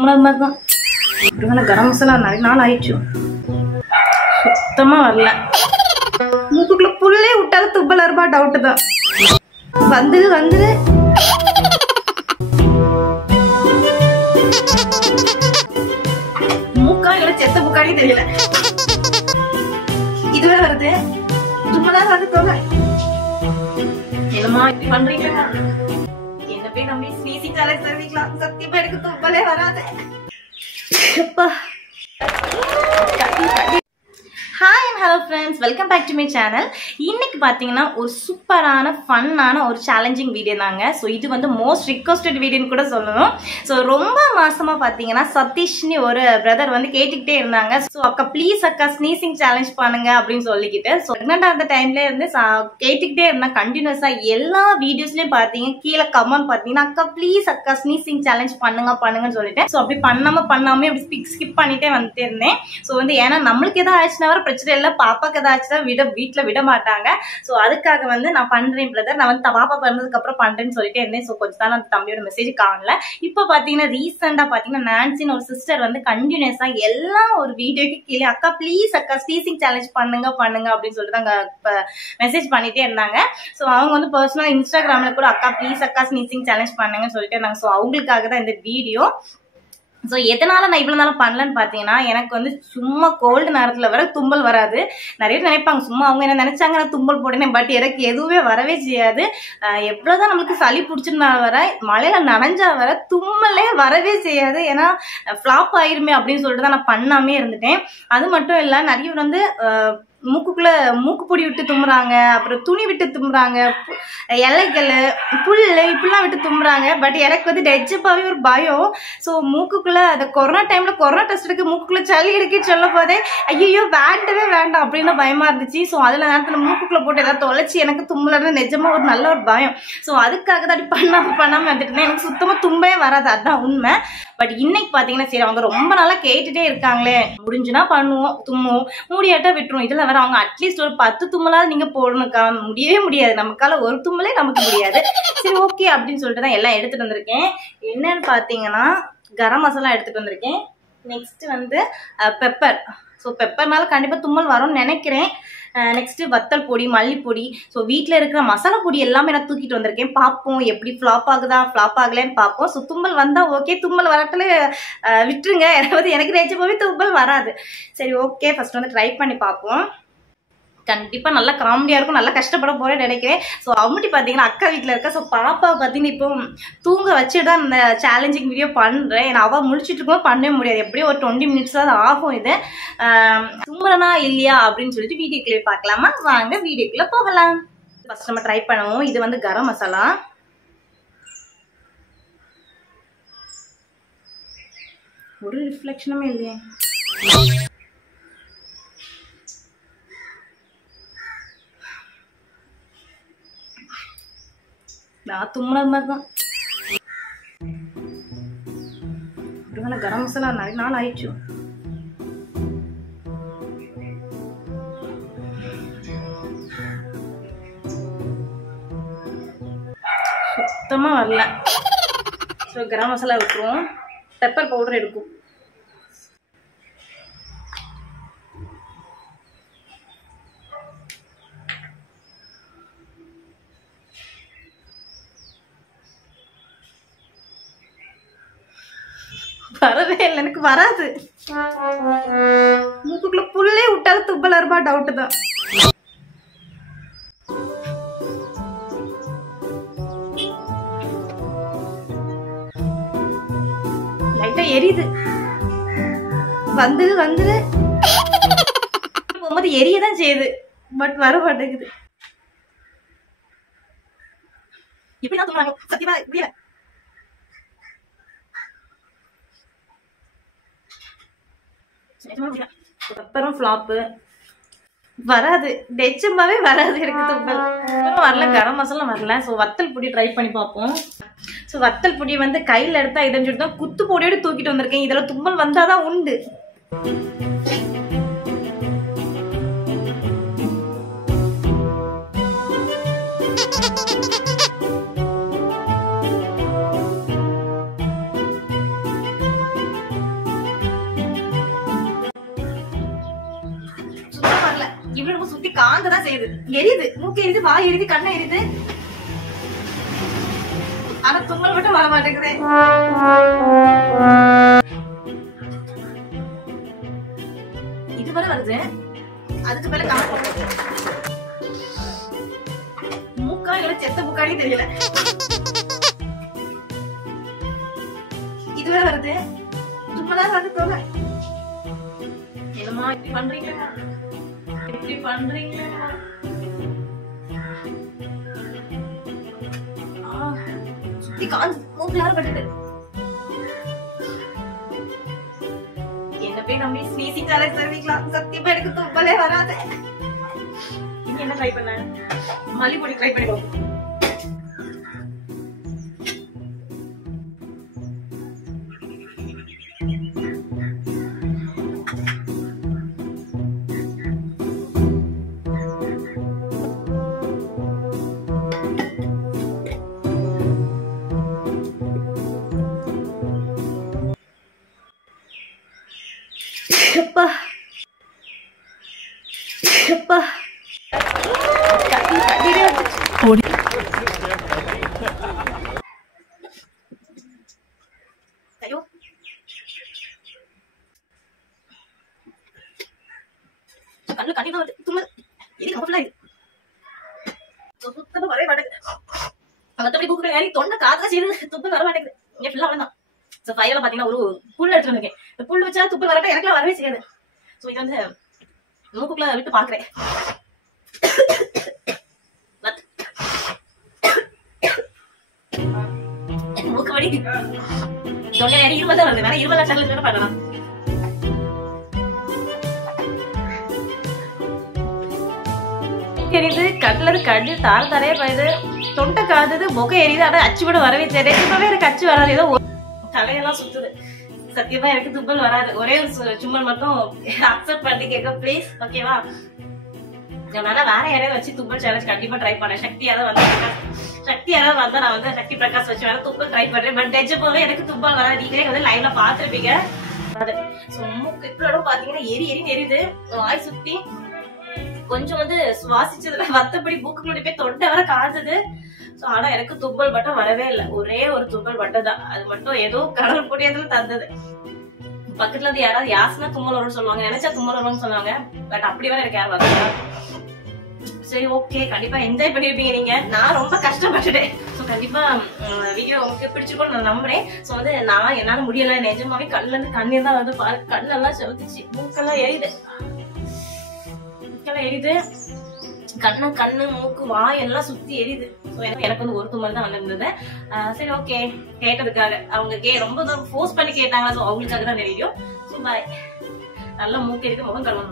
மாதிரி தான். இப்படியான கரம் மசாலா நிறைய நாள் ஆயிடுச்சு, சுத்தமா வரல. மூக்குக்குள்ள புல்லே விட்டாலும் துப்பல இருப்பா, டவுட் தான். வந்துரு மூக்கா இல்ல செத்த புக்கானே தெரியல. இதுவே வருது, தும்மதான் வருது. தோல என்னமா இப்படி பண்றீங்க? என்ன போய் நம்பி ஸ்னீசிங் சேலஞ்ச் தருவீங்களா? சத்தியமா எனக்கு துப்பலே வராது. Hi and hello friends, welcome back to my channel. இன்னைக்கு பார்த்தீங்கன்னா ஒரு சூப்பரான ஃபன்னான ஒரு சேலஞ்சிங் வீடியோ தாங்க. ஸோ இது வந்து மோஸ்ட் ரிக்வஸ்டட் வீடியோன்னு கூட சொல்லணும். ஸோ ரொம்ப மாசமா பார்த்தீங்கன்னா சதீஷ்னு ஒரு பிரதர் வந்து கேட்டுக்கிட்டே இருந்தாங்க. ஸோ அக்கா ப்ளீஸ் அக்கா ஸ்னீசிங் சேலஞ்ச் பண்ணுங்க அப்படின்னு சொல்லிக்கிட்டு, ஸோ ப்ரெக்னென்ட் அந்த டைம்ல இருந்து கேட்டுக்கிட்டே இருந்தேன் கண்டினியூஸா. எல்லா வீடியோஸ்லயும் பார்த்தீங்க கீழே கமெண்ட் பார்த்தீங்கன்னா அக்கா ப்ளீஸ் அக்கா ஸ்னீசிங் சேலஞ்ச் பண்ணுங்கன்னு சொல்லிட்டு, ஸோ அப்படி பண்ணாம அப்படி ஸ்கிப் பண்ணிட்டே வந்துட்டே இருந்தேன். ஸோ வந்து ஏன்னா நம்மளுக்கு எதாவது ஆயிடுச்சுன்னா பிரச்சனை இல்லை, பாப்பாக்கு ஏதாச்சும் வீட்டுல விட மாட்டாங்க. ஸோ அதுக்காக வந்து நான் பண்றேன் பிரதர், நான் வந்து பாப்பா பிறந்ததுக்கு அப்புறம் பண்றேன்னு சொல்லிட்டு இருந்தேன். ஸோ கொஞ்ச நாள் அந்த தம்பியோட மெசேஜ் காணல. இப்போ பாத்தீங்கன்னா ரீசெண்டா பாத்தீங்கன்னா நான்சின்னு ஒரு சிஸ்டர் வந்து கண்டினியூஸா எல்லா ஒரு வீடியோக்கு கீழே அக்கா ப்ளீஸ் அக்கா ஸ்னீசிங் சேலஞ்ச் பண்ணுங்க அப்படின்னு சொல்லிட்டு அங்க மெசேஜ் பண்ணிட்டே இருந்தாங்க. ஸோ அவங்க வந்து பர்சனலா இன்ஸ்டாகிராம்ல கூட அக்கா ப்ளீஸ் அக்கா ஸ்னீசிங் சேலஞ்ச் பண்ணுங்கன்னு சொல்லிட்டு இருந்தாங்க. ஸோ அவங்களுக்காக தான் இந்த வீடியோ. ஸோ எதனால நான் இவ்வளவு நாளும் பண்ணலன்னு பாத்தீங்கன்னா, எனக்கு வந்து சும்மா கோல்டு நேரத்துல வர தும்பல் வராது. நிறைய பேர் நினைப்பாங்க சும்மா அவங்க என்ன நினைச்சாங்க நான் தும்பல் போட்டேன், பட் எனக்கு எதுவுமே வரவே செய்யாது. எவ்வளவுதான் நம்மளுக்கு சளி பிடிச்சிருந்தா வர, மழையில நனைஞ்சா வர தும்மலே வரவே செய்யாது. ஏன்னா ஃபிளாப் ஆயிருமே அப்படின்னு சொல்லிட்டு தான் நான் பண்ணாமே இருந்துட்டேன். அது மட்டும் இல்ல, நிறைய பேர் வந்து மூக்குக்குள்ள மூக்கு பொடி விட்டு தும்புறாங்க, அப்புறம் துணி விட்டு தும்புறாங்க, இலைகள் புல்லு இப்படிலாம் விட்டு தும்புறாங்க. பட் எனக்கு வந்து டெச்சப்பாவே ஒரு பயம். ஸோ மூக்குக்குள்ள அந்த கொரோனா டைம்ல கொரோனா டெஸ்ட் எடுக்க மூக்குக்குள்ள சளி எடுக்குன்னு சொல்ல போதே ஐயோ வேண்டவே வேண்டாம் அப்படின்னு பயமா இருந்துச்சு. ஸோ அதுல நேரத்துல மூக்குக்குள்ள போட்டு ஏதாவது தொலைச்சி எனக்கு தும்பலன்னு நிஜமா ஒரு நல்ல ஒரு பயம். ஸோ அதுக்காக தான் பண்ணாம வந்துட்டு இருந்தேன். எனக்கு சுத்தமா தும்பவே வராது, அதுதான் உண்மை. பட் இன்னைக்கு பாத்தீங்கன்னா சரி அவங்க ரொம்ப நாளா கேட்டுட்டே இருக்காங்களே, முடிஞ்சுனா பண்ணுவோம், தும்முவோம், முடியாட்டா விட்டுரும். இதுல வேற அவங்க அட்லீஸ்ட் ஒரு 10 தும்மலாவது நீங்க போடணுக்கா, முடியவே முடியாது, நமக்கால ஒரு தும்மலே நமக்கு முடியாது. சரி ஓகே அப்படின்னு சொல்லிட்டு தான் எல்லாம் எடுத்துட்டு வந்திருக்கேன். என்னன்னு பாத்தீங்கன்னா கரம் மசாலா எடுத்துட்டு வந்திருக்கேன். நெக்ஸ்ட் வந்து பெப்பர். ஸோ பெப்பர்னால கண்டிப்பா தும்மல் வரும்னு நினைக்கிறேன். நெக்ஸ்ட் வத்தல் பொடி, மல்லிப்பொடி. ஸோ வீட்டில் இருக்கிற மசாலா பொடி எல்லாமே நான் தூக்கிட்டு வந்திருக்கேன். பார்ப்போம் எப்படி ஃப்ளாப் ஆகுதா ஃப்ளாப் ஆகலன்னு பார்ப்போம். ஸோ தும்மல் வந்தா ஓகே, தும்மல் வரத்துல விட்டுருங்க. எனக்கு நிஜமாவே தும்மல் வராது. சரி ஓகே, ஃபர்ஸ்ட் வந்து ட்ரை பண்ணி பார்ப்போம். கண்டிப்பா நல்லா காமெடியா இருக்கும், நல்லா கஷ்டப்பட போறேன்னு நினைக்கிறேன். ஸோ அம்முட்டி பாத்தீங்கன்னா அக்கா வீட்டுல இருக்கா. ஸோ பாப்பா பாத்தீங்கன்னா இப்போ தூங்க வச்சுட்டு தான் இந்த சேலஞ்சிங் வீடியோ பண்றேன். ஏன்னா அவ முடிச்சுட்டு இருக்கும்போது பண்ணவே முடியாது, எப்படியும் ஒரு 20 minutes தான் ஆகும். இது தும்புறனா இல்லையா அப்படின்னு சொல்லிட்டு வீடியோக்குள்ளே பார்க்கலாமா? வாங்க வீடியோக்குள்ள போகலாம். ஃபர்ஸ்ட் நம்ம ட்ரை பண்ணுவோம். இது வந்து கரம் மசாலா. ஒரு ரிஃப்ளெக்ஷனுமே இல்லையே. நான் தும்முனது மாதிரி தான். இப்படியான கரம் மசாலா நிறைய நாள் ஆயிடுச்சு, சுத்தமா வரல. ஸோ கரம் மசாலா விட்டுருவோம், பெப்பர் பவுடர் எடுக்கும். வரவே இல்லை, எனக்கு வராது. மூக்குக்குள்ள புல்லே விட்டாலும் துப்பல இருப்பா, டவுட் தான். லைட்டா எரியுது, வந்துரு போகும்போது எரியதான் செய்யுது, பட் வர மாட்டேங்குது. இப்படிதான் தூங்குறாங்க சத்தியமா முடியல. அப்புறம் ஃப்ளாப்பு வராது, டெச்சமாவே வராது எனக்கு தும்பல். அப்புறம் வரல, கரம் மசாலா வரல. ஸோ வத்தல் பொடி ட்ரை பண்ணி பார்ப்போம். ஸோ வத்தல் பொடி வந்து கையில் எடுத்தா இதன்னு சொல்லிட்டு தான் குத்து பொடியோடு தூக்கிட்டு வந்திருக்கேன். இதில் தும்பல் வந்தாதான் உண்டு. சுத்தி காந்ததான் செய்யுது. எரியுது, மூக்கு எரியுது, வாய் எரியுது, கண்ணை எரியுது. ஆனா தும்மல் மட்டும் வர மாட்டேங்குது. இதுவரை வருது, அதுக்கு மேல காண மூக்கா இல்ல செத்த மூக்காடி தெரியல. இதுவரை வருது, தும்மதான் வருது. தோல என்னமா இப்படி பண்றீங்களா, இப்படி பண்றீங்களா? சுத்தி காஞ்சு மூக்குல பட்டுது. என்ன போய் நம்பி ஸ்னீசிங் சேலஞ்ச் தருவீங்களா? சத்தியமா எனக்கு தும்மலே வராது. நீங்க என்ன ட்ரை பண்ண? மல்லிப்பொடி ட்ரை பண்ணி பாப்போம். அப்பா அப்பா ஓடி ஐயோ கண்ணு கண்ணி தான் தும்மல். இது ரொம்ப ஃபுல்லா இருக்கு, சுத்தமா வரவே மாட்டேங்குது. மத்தபடி கூப்பிட்டு ஏறி தொண்டை காத்துல செய்யுது, துப்பல் வர மாட்டேங்குது. இங்க ஃபுல்லா அவ்வளவுதான். சோ ஃபைவ்ல பாத்தீங்கன்னா ஒரு புல் எடுத்துட்டு இருக்கேன். இந்த புல் வச்சா துப்பல் வரட்டா எனக்குலாம் வரவே செய்யாது. சோ இது வந்து மூக்குக்குள்ள விட்டு பாக்குறேன். மூக்கு வடி தொண்டை 20 தான் வருது. வேற 20 சேனல் கூட பண்ணலாம். எரியுது, கட்லரு கண்ணு தார தாரையே போயுது, தொண்டை காதுது, முகம் எரியுது. ஆனா அச்சு கூட வரவே செய்யாது. இப்பவே எனக்கு அச்சு வராது, ஏதோ தலையெல்லாம் சுத்துது. சத்தியமா எனக்கு தும்மல் வராது. ஒரே ஒரு சும்மல் மட்டும் அக்செப்ட் பண்ணி கேட்க ப்ளீஸ், ஓகேவா? வேற யாரையாவது வச்சு தும்மல் சேலஞ்ச் கண்டிப்பா ட்ரை பண்ணேன். சக்தி யாராவது வந்தா நான் வந்து சக்தி பிரகாஷ் வச்சு வேற தும்மல் ட்ரை பண்றேன். பட் நிஜமாவே எனக்கு தும்மல் வராது. நீங்களே வந்து லைவ்ல பாத்துருப்பீங்க. மூக்கு இப்ப பாத்தீங்கன்னா எரியுது, வாய் சுத்தி கொஞ்சம் வந்து சுவாசிச்சதுல மத்தபடி மூக்குக்குள்ள போய் தொண்டை வர காஞ்சது. ஆனா எனக்கு தும்மல் மட்டும் வரவே இல்லை. ஒரே ஒரு தும்மல் மட்டும் தான். அது மட்டும் ஏதோ கடவுள் புண்ணியத்துல தந்தது. பக்கத்துல இருந்து யாராவது யாசனா தும்மல் வரும்னு சொல்லுவாங்க, நினைச்சா தும்மல் வரும்னு சொல்லுவாங்க. பட் அப்படி வர எனக்கு யாரும் வரல. சரி ஓகே, கண்டிப்பா என்ஜாய் பண்ணிருப்பீங்க நீங்க. நான் ரொம்ப கஷ்டப்பட்டுட்டேன். சோ கண்டிப்பா வீடியோ உங்களுக்கு பிடிச்சிருக்கும்னு நான் நம்புறேன். சோ வந்து நான் என்னால முடியல, நிஜமாவே கண்ணுல இருந்து கண்ணீர் தான் வந்து பாரு. கண்ணெல்லாம் செவத்துச்சு, மூக்கெல்லாம் எரியுது, கண்ணு மூக்கு வாய் எல்லாம் சுத்தி எரியுது. எனக்கு வந்து ஒரு தும்மல் தான் வந்திருந்தது. சரி ஓகே, கேட்டதுக்காக அவங்க ரொம்ப ஃபோர்ஸ் பண்ணி கேட்டாங்க. சோ அவங்களுக்காக தான் இந்த வீடியோ. சோ பாய். நல்ல மூக்கு இருக்கு, முகம் கழுவ